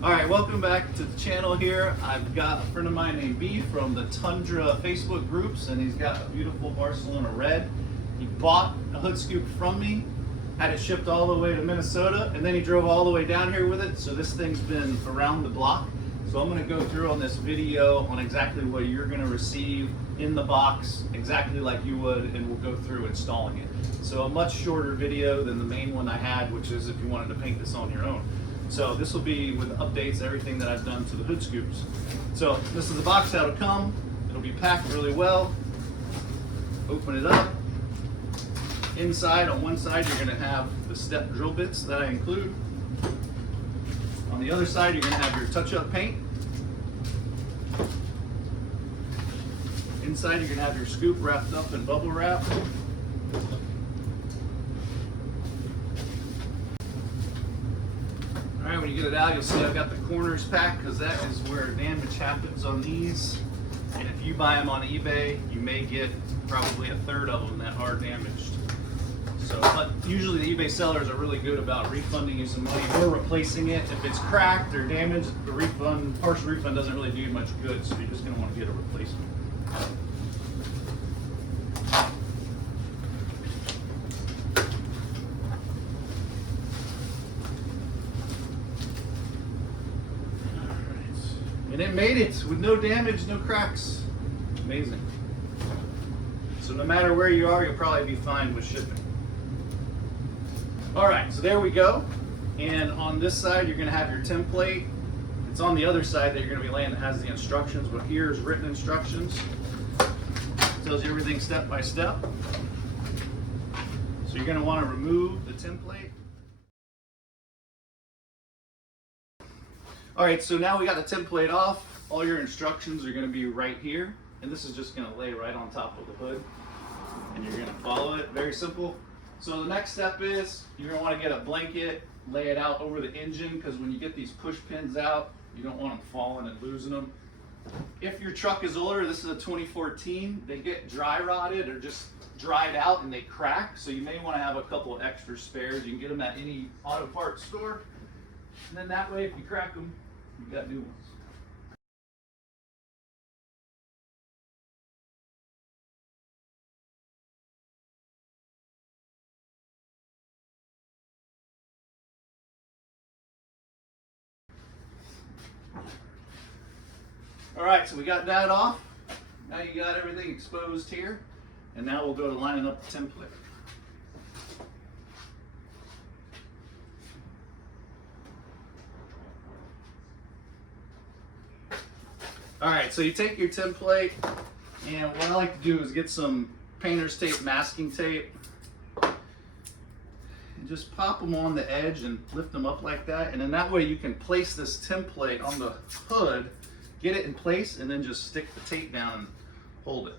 All right, welcome back to the channel here. I've got a friend of mine named B from the Tundra Facebook groups, and he's got a beautiful Barcelona red. He bought a hood scoop from me, had it shipped all the way to Minnesota, and then he drove all the way down here with it. So this thing's been around the block. So I'm gonna go through on this video on exactly what you're gonna receive in the box, exactly like you would, and we'll go through installing it. So a much shorter video than the main one I had, which is if you wanted to paint this on your own. So this will be with updates, everything that I've done to the hood scoops. So this is the box how it'll come. It'll be packed really well. Open it up. Inside, on one side, you're gonna have the step drill bits that I include. On the other side, you're gonna have your touch-up paint. Inside, you're gonna have your scoop wrapped up in bubble wrap. All right, when you get it out, you'll see I've got the corners packed because that is where damage happens on these. And if you buy them on eBay, you may get probably a third of them that are damaged. So, but usually the eBay sellers are really good about refunding you some money or replacing it. If it's cracked or damaged, the refund, partial refund doesn't really do you much good, so you're just gonna want to get a replacement. And it made it with no damage, no cracks. Amazing. So no matter where you are, you'll probably be fine with shipping. All right, so there we go. And on this side, you're gonna have your template. It's on the other side that you're gonna be laying that has the instructions, but here's written instructions. It tells you everything step by step. So you're gonna wanna remove the template. All right, so now we got the template off. All your instructions are gonna be right here. And this is just gonna lay right on top of the hood. And you're gonna follow it, very simple. So the next step is, you're gonna wanna get a blanket, lay it out over the engine, because when you get these push pins out, you don't want them falling and losing them. If your truck is older, this is a 2014, they get dry rotted or just dried out and they crack. So you may wanna have a couple of extra spares. You can get them at any auto parts store. And then that way, if you crack them, you've got new ones. All right, so we got that off. Now you got everything exposed here. And now we'll go to lining up the template. All right, so you take your template, and what I like to do is get some painter's tape, masking tape, and just pop them on the edge and lift them up like that. And then that way you can place this template on the hood, get it in place, and then just stick the tape down and hold it.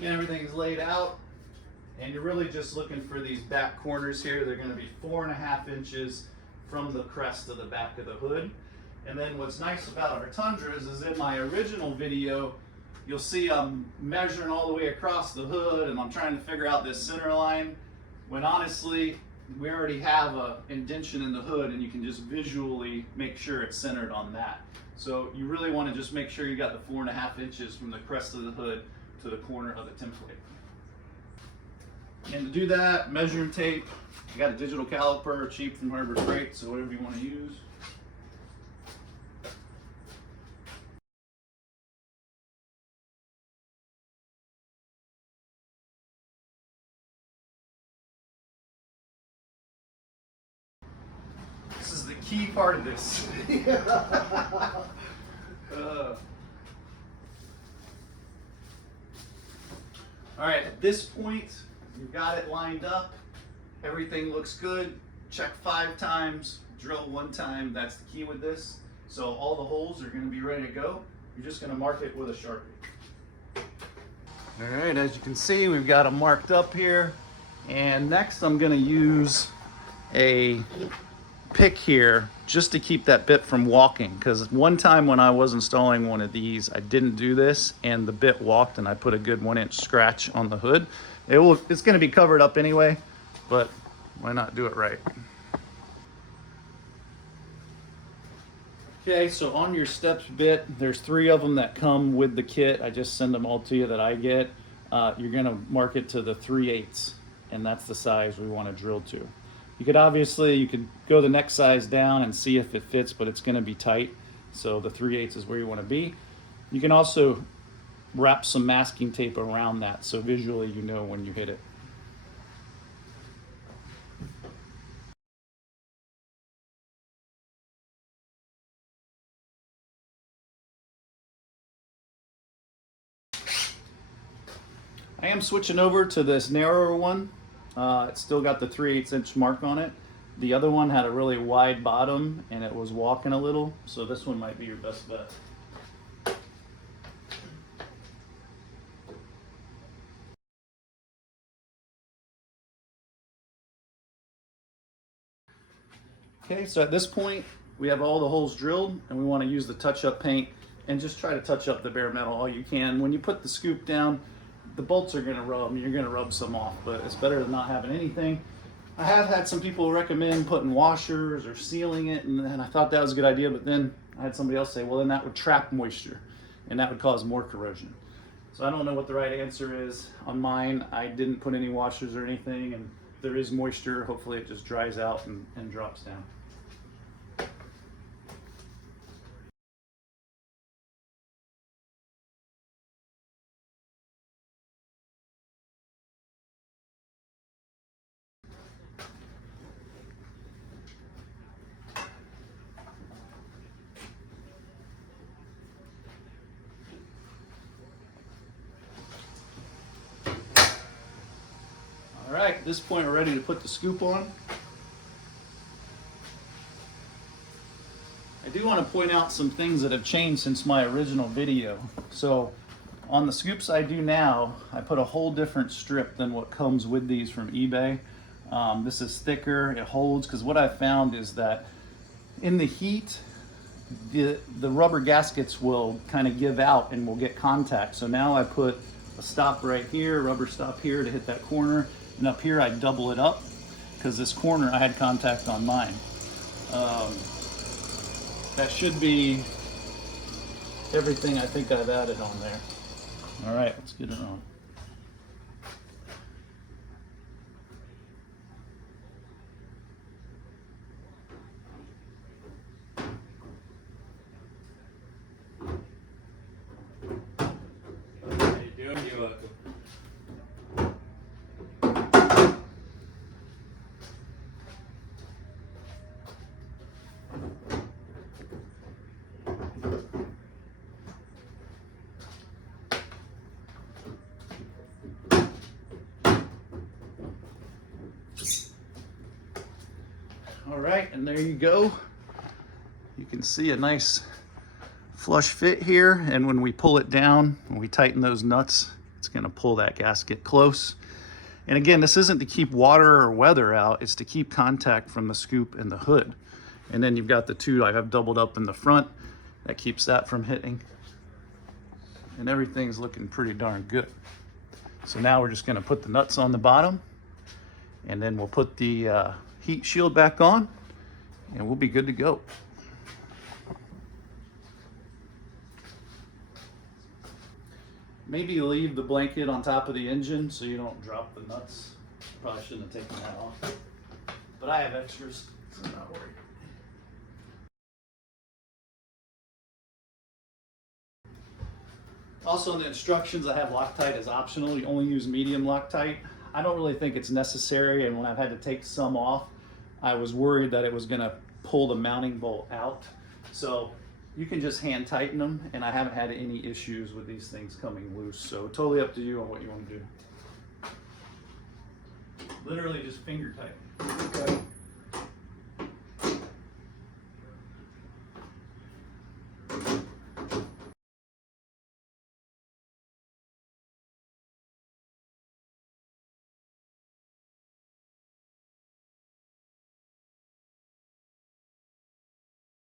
And everything is laid out, and you're really just looking for these back corners here. They're going to be 4.5 inches from the crest of the back of the hood. And then what's nice about our Tundras is in my original video, you'll see I'm measuring all the way across the hood and I'm trying to figure out this center line, when honestly we already have a indentation in the hood and you can just visually make sure it's centered on that. So you really want to just make sure you got the 4.5 inches from the crest of the hood to the corner of the template. And to do that, measuring tape, I got a digital caliper, cheap from Harbor Freight, so whatever you want to use. This is the key part of this. All right, at this point, you've got it lined up. Everything looks good. Check 5 times, drill 1 time. That's the key with this. So all the holes are going to be ready to go. You're just going to mark it with a Sharpie. All right, as you can see, we've got them marked up here. And next I'm gonna use a pick here just to keep that bit from walking, because one time when I was installing one of these, I didn't do this and the bit walked and I put a good 1-inch scratch on the hood. It's gonna be covered up anyway, but why not do it right? Okay, so on your steps bit, there's 3 of them that come with the kit. I just send them all to you that I get. You're gonna mark it to the 3/8, and that's the size we wanna drill to. You could go the next size down and see if it fits, but it's gonna be tight. So the 3/8 is where you wanna be. You can also wrap some masking tape around that, so visually you know when you hit it. I am switching over to this narrower one. It's still got the 3/8 inch mark on it. The other one had a really wide bottom and it was walking a little, so this one might be your best bet. Okay, so at this point, we have all the holes drilled and we want to use the touch-up paint and just try to touch up the bare metal all you can. When you put the scoop down, the bolts are going to rub, you're going to rub some off, but it's better than not having anything. I have had some people recommend putting washers or sealing it, and I thought that was a good idea, but then I had somebody else say, well, then that would trap moisture and that would cause more corrosion. So I don't know what the right answer is. On mine, I didn't put any washers or anything, and if there is moisture, hopefully it just dries out and drops down. All right, at this point we're ready to put the scoop on. I do want to point out some things that have changed since my original video. So on the scoops I do now, I put a whole different strip than what comes with these from eBay. This is thicker, it holds, because what I found is that in the heat, the rubber gaskets will kind of give out and will get contact. So now I put a stop right here, rubber stop here to hit that corner, and up here I double it up because this corner I had contact on mine. That should be everything I think I've added on there. All right, let's get it on. How you doing? You're welcome. All right, and there you go. You can see a nice flush fit here, and when we pull it down, when we tighten those nuts, it's gonna pull that gasket close. And again, this isn't to keep water or weather out, it's to keep contact from the scoop and the hood. And then you've got the 2 I have doubled up in the front, that keeps that from hitting. And everything's looking pretty darn good. So now we're just gonna put the nuts on the bottom, and then we'll put the heat shield back on, and we'll be good to go. Maybe leave the blanket on top of the engine so you don't drop the nuts. Probably shouldn't have taken that off, but I have extras, so I'm not worried. Also in the instructions, I have Loctite as optional. You only use medium Loctite. I don't really think it's necessary, and when I've had to take some off, I was worried that it was gonna pull the mounting bolt out. So you can just hand tighten them, and I haven't had any issues with these things coming loose. So totally up to you on what you want to do. Literally just finger tighten. Okay.